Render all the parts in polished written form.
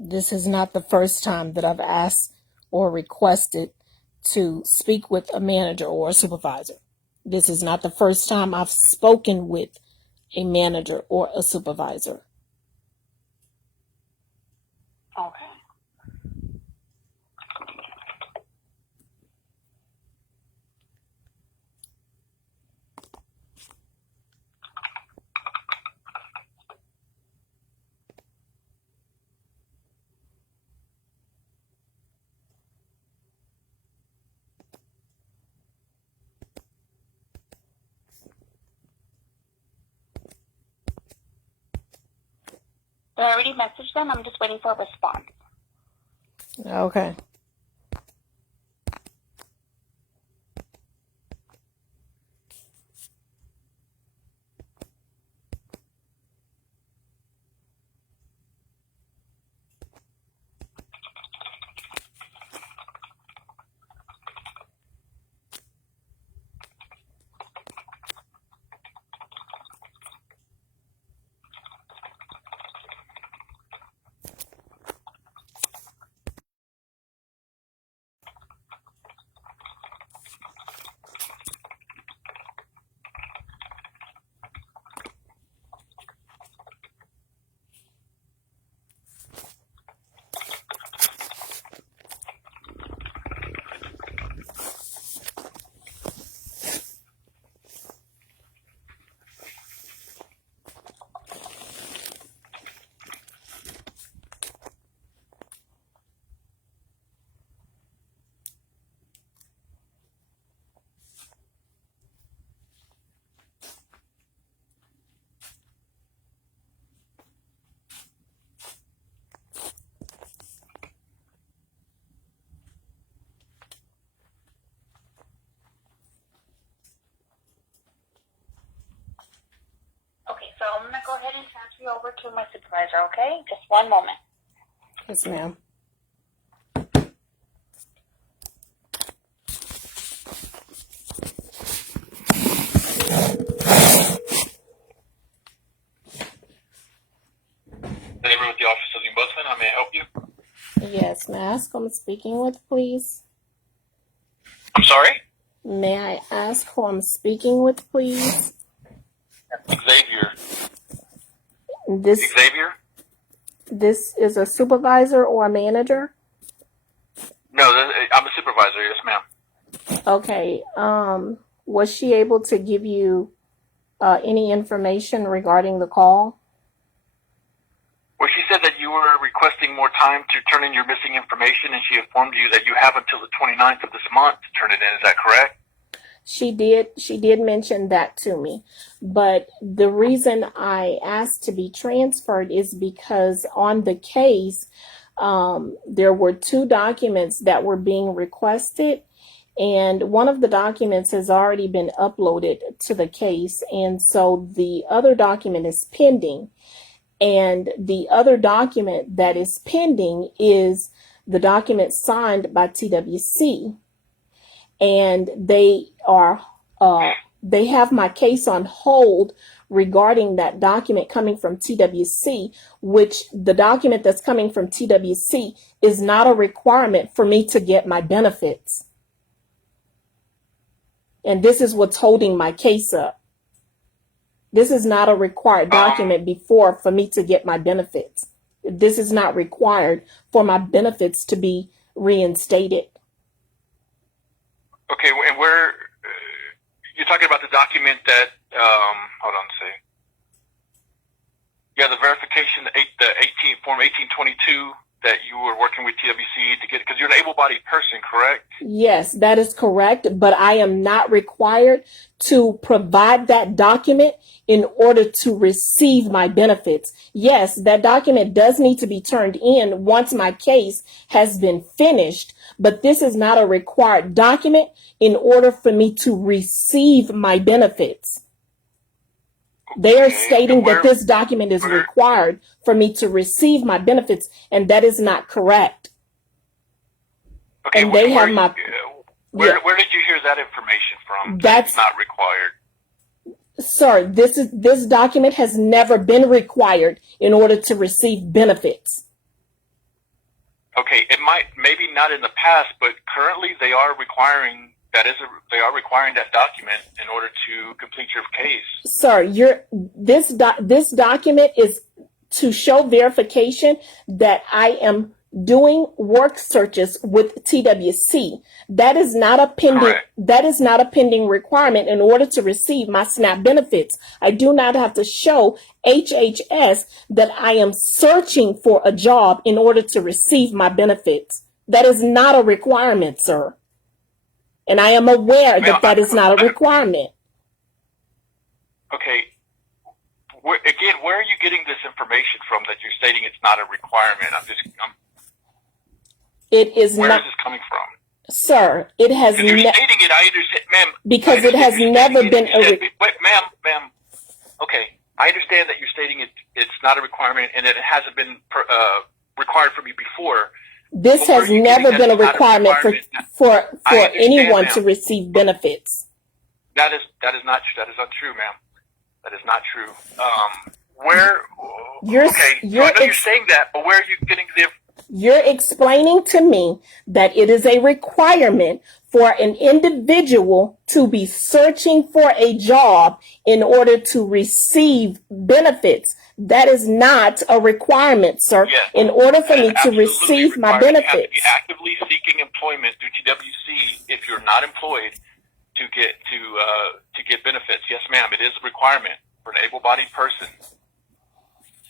This is not the first time that I've asked or requested to speak with a manager or a supervisor. This is not the first time I've spoken with a manager or a supervisor. Okay. I already messaged them. I'm just waiting for a response. Okay. Okay, so I'm going to go ahead and transfer you over to my supervisor, okay? Just one moment. Yes, ma'am. Neighbor with the Office of the Ombudsman, how may I help you? Yes, may I ask who I'm speaking with, please? I'm sorry? May I ask who I'm speaking with, please? Xavier. This Xavier? this is a supervisor or a manager? No, I'm a supervisor, yes ma'am. Okay. Was she able to give you any information regarding the call? Well, she said that you were requesting more time to turn in your missing information, and she informed you that you have until the 29th of this month to turn it in. Is that correct? She did mention that to me, but the reason I asked to be transferred is because on the case, there were two documents that were being requested, and one of the documents has already been uploaded to the case, and so the other document is pending. And the other document that is pending is the document signed by TWC. And they have my case on hold regarding that document coming from TWC, which the document that's coming from TWC is not a requirement for me to get my benefits. And this is what's holding my case up. This is not a required document before for me to get my benefits. This is not required for my benefits to be reinstated. Okay, and where you're talking about the document that hold on a second. Yeah, the verification, the 18 form 1822 that you were working with TWC to get, because you're an able-bodied person, correct? Yes, that is correct, but I am not required to provide that document in order to receive my benefits. Yes, that document does need to be turned in once my case has been finished, but this is not a required document in order for me to receive my benefits. They are stating that this document is required for me to receive my benefits, and that is not correct. Okay, and they have my... Where did you hear that information from? That's not required. Sir, this document has never been required in order to receive benefits. Okay, it might, maybe not in the past, but currently they are requiring that document in order to complete your case. Sir, this document is to show verification that I am doing work searches with TWC. That is not a pending Correct. that is not a pending requirement in order to receive my SNAP benefits. I do not have to show HHS that I am searching for a job in order to receive my benefits. That is not a requirement, sir. And I am aware that that is not a requirement. Okay. Where are you getting this information from that you're stating it's not a requirement? It is where not, is this coming from? sir. It has Because you're stating it, I understand, ma'am. because it has never been a Wait, ma'am. Okay, I understand that you're stating it's not a requirement and that it hasn't been required for me before. This But where has are you never getting been a that it's not requirement for I understand, anyone ma'am. to receive benefits. That is untrue, ma'am. That is not true. You're- okay, you're so I know you're ex- saying that, but where are you getting the? You're explaining to me that it is a requirement for an individual to be searching for a job in order to receive benefits. That is not a requirement, sir. Yes, In order for that me is to absolutely receive my required. You have to benefits. be actively seeking employment through TWC if you're not employed to get benefits. Yes, ma'am. It is a requirement for an able-bodied person.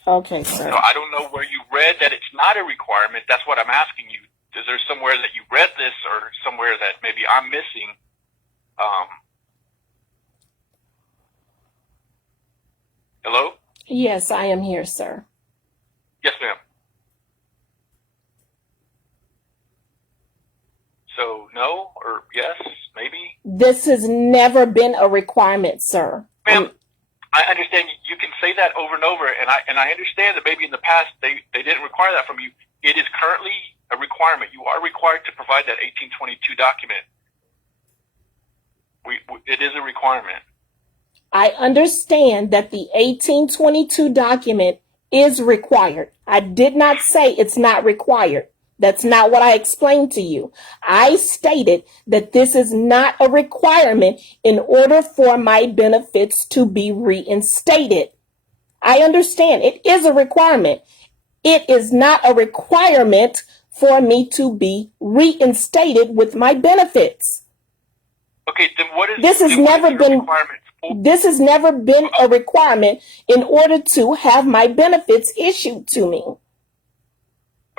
Okay, So sir. I don't know where you read that it's not a requirement. That's what I'm asking you. Is there somewhere that you read this or somewhere that maybe I'm missing? Hello? Yes, I am here, sir. Yes, ma'am. So no or yes, maybe? This has never been a requirement, sir. Ma'am, I understand you can say that over and over, and I understand that maybe in the past they didn't require that from you. It is currently a requirement. You are required to provide that 1822 document. It is a requirement. I understand that the 1822 document is required. I did not say it's not required. That's not what I explained to you. I stated that this is not a requirement in order for my benefits to be reinstated. I understand it is a requirement. It is not a requirement for me to be reinstated with my benefits. Okay, then what is This has then what is never your been- requirement? This has never been a requirement in order to have my benefits issued to me.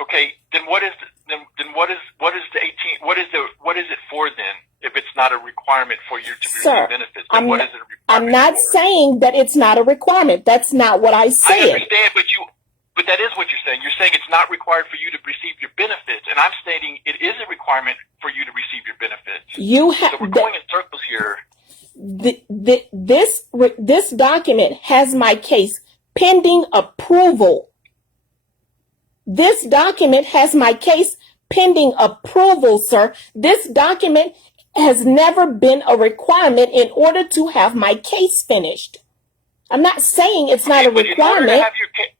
Okay, then what is the 18? What is it for then? If it's not a requirement for you to receive Sir, benefits, then what is it a requirement I'm not for? saying that it's not a requirement. That's not what I I said. understand, but that is what you're saying. You're saying it's not required for you to receive your benefits, and I'm stating it is a requirement for you to receive your benefits. You So we're have going in circles here. this document has my case pending approval. This document has my case pending approval, sir. This document has never been a requirement in order to have my case finished. I'm not saying it's not a But in order to requirement. have your case,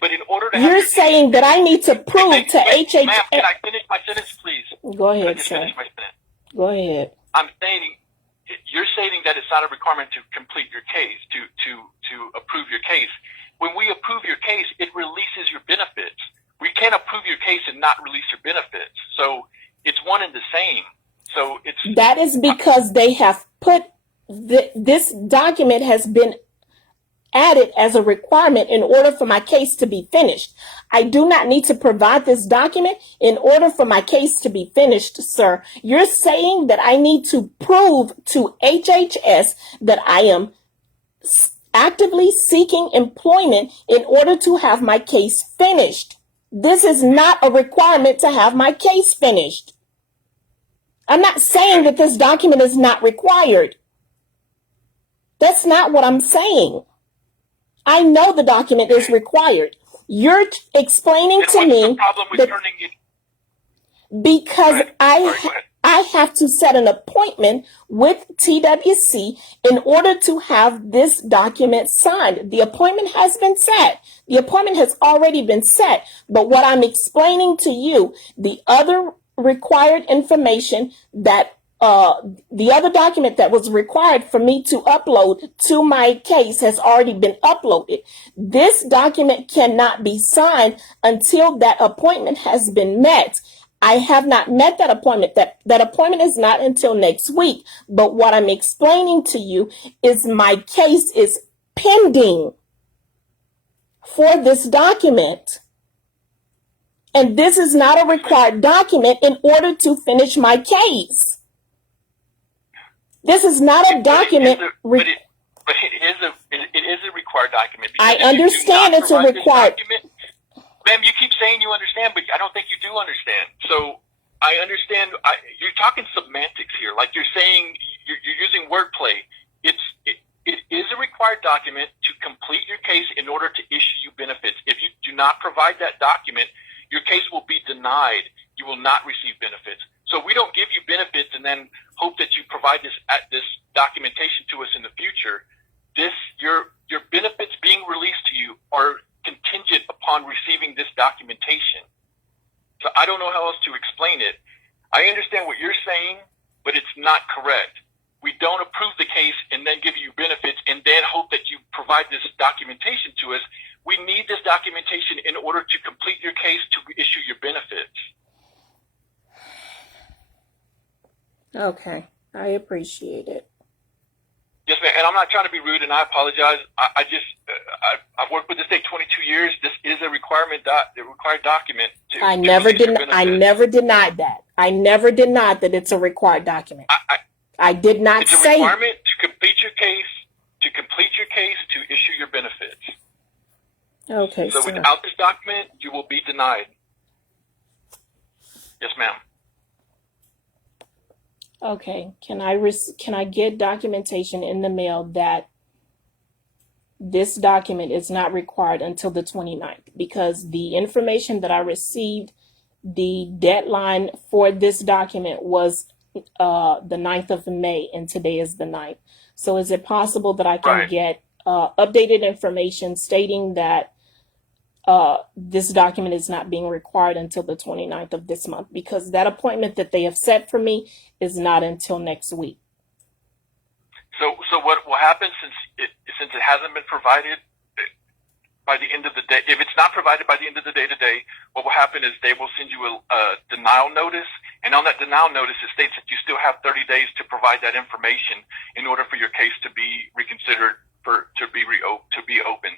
but in order to have You're your case, saying that I need to prove to Ma'am, can HHS. I finish my sentence, please? Go Can I ahead, just sir. finish my sentence? Go ahead. I'm saying you're stating that it's not a requirement to complete your case, to approve your case. When we approve your case, it releases your benefits. We can't approve your case and not release your benefits. So it's one and the same. So it's That is because they have put this document has been added as a requirement in order for my case to be finished. I do not need to provide this document in order for my case to be finished, sir. You're saying that I need to prove to HHS that I am actively seeking employment in order to have my case finished. This is not a requirement to have my case finished. I'm not saying that this document is not required. That's not what I'm saying. I know the document is required. You're explaining and to what's the me problem with that turning it? because Go ahead. Sorry, go ahead. I have to set an appointment with TWC in order to have this document signed. The appointment has been set. The appointment has already been set. But what I'm explaining to you, the other required information that the other document that was required for me to upload to my case has already been uploaded. This document cannot be signed until that appointment has been met. I have not met that appointment. That appointment is not until next week. But what I'm explaining to you is my case is pending for this document. And this is not a required document in order to finish my case. This is not a document. But it is a required document. I Because if you do understand not it's a provide this required. document, ma'am, you keep saying you understand, but I don't think you do understand. So I understand. You're talking semantics here. Like you're saying, you're using wordplay. It is a required document to complete your case in order to issue you benefits. If you do not provide that document, your case will be denied. You will not receive benefits. So we don't give you benefits and then hope that you provide this documentation to us in the future. Your benefits being released to you are contingent upon receiving this documentation. So I don't know how else to explain it. I understand what you're saying, but it's not correct. We don't approve the case and then give you benefits and then hope that you provide this documentation to us. We need this documentation in order to complete your case to issue your benefits. Okay, I appreciate it. Yes, ma'am. And I'm not trying to be rude, and I apologize. I've worked with the state 22 years. This is a required document. I never denied that. I never denied that it's a required document. I did not It's a say. requirement to complete your case, to issue your benefits. Okay, So sir. without this document, you will be denied. Yes, ma'am. Okay, can I get documentation in the mail that this document is not required until the 29th? Because the information that I received, the deadline for this document was the 9th of May, and today is the 9th. So is it possible that I can Right. get updated information stating that this document is not being required until the 29th of this month? Because that appointment that they have set for me is not until next week. So what will happen since it hasn't been provided by the end of the day? If it's not provided by the end of the day today, what will happen is they will send you a denial notice, and on that denial notice it states that you still have 30 days to provide that information in order for your case to be reconsidered to be open.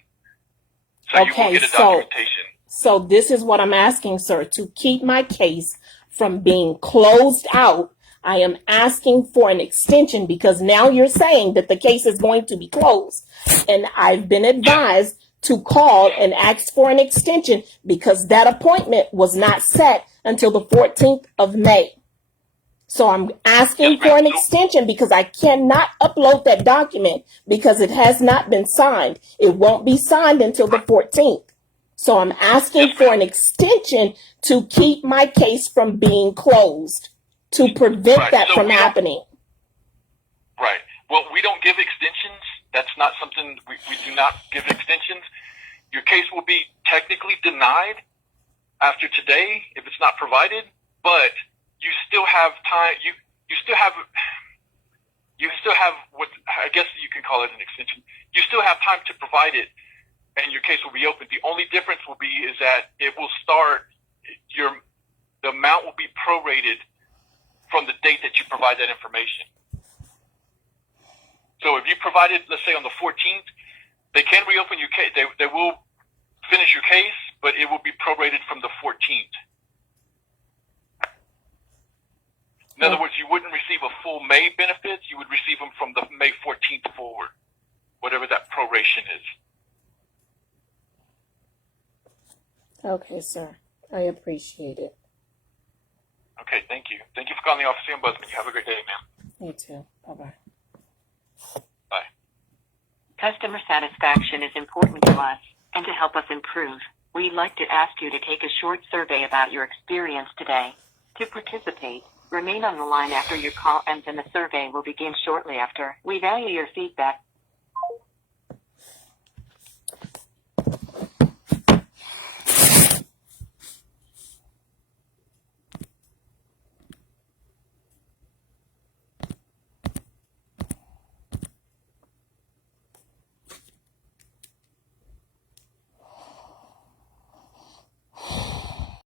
So you will Okay, get a documentation. so this is what I'm asking, sir, to keep my case from being closed out. I am asking for an extension because now you're saying that the case is going to be closed. And I've been advised to call and ask for an extension because that appointment was not set until the 14th of May. So I'm asking Yes, ma'am. for an extension because I cannot upload that document because it has not been signed. It won't be signed until the 14th. So I'm asking Yes, for ma'am. an extension to keep my case from being closed, to prevent Right, that so from we don't- happening. Right. Well, we don't give extensions. That's not something we do not give extensions. Your case will be technically denied after today if it's not provided, but you still have time. You still have what I guess you can call it an extension. You still have time to provide it, and your case will be open. The only difference will be is that it will start. The amount will be prorated from the date that you provide that information. So if you provide it, let's say on the 14th, they can reopen your case. They will finish your case, but it will be prorated from the 14th. In other words, you wouldn't receive a full May benefits. You would receive them from the May 14th forward, whatever that proration is. Okay, sir. I appreciate it. Okay, thank you. Thank you for calling the office of Ombudsman. You have a great day, ma'am. You too. Bye-bye. Bye. Customer satisfaction is important to us, and to help us improve, we'd like to ask you to take a short survey about your experience today. To participate, Remain on the line after your call ends and the survey will begin shortly after. We value your feedback.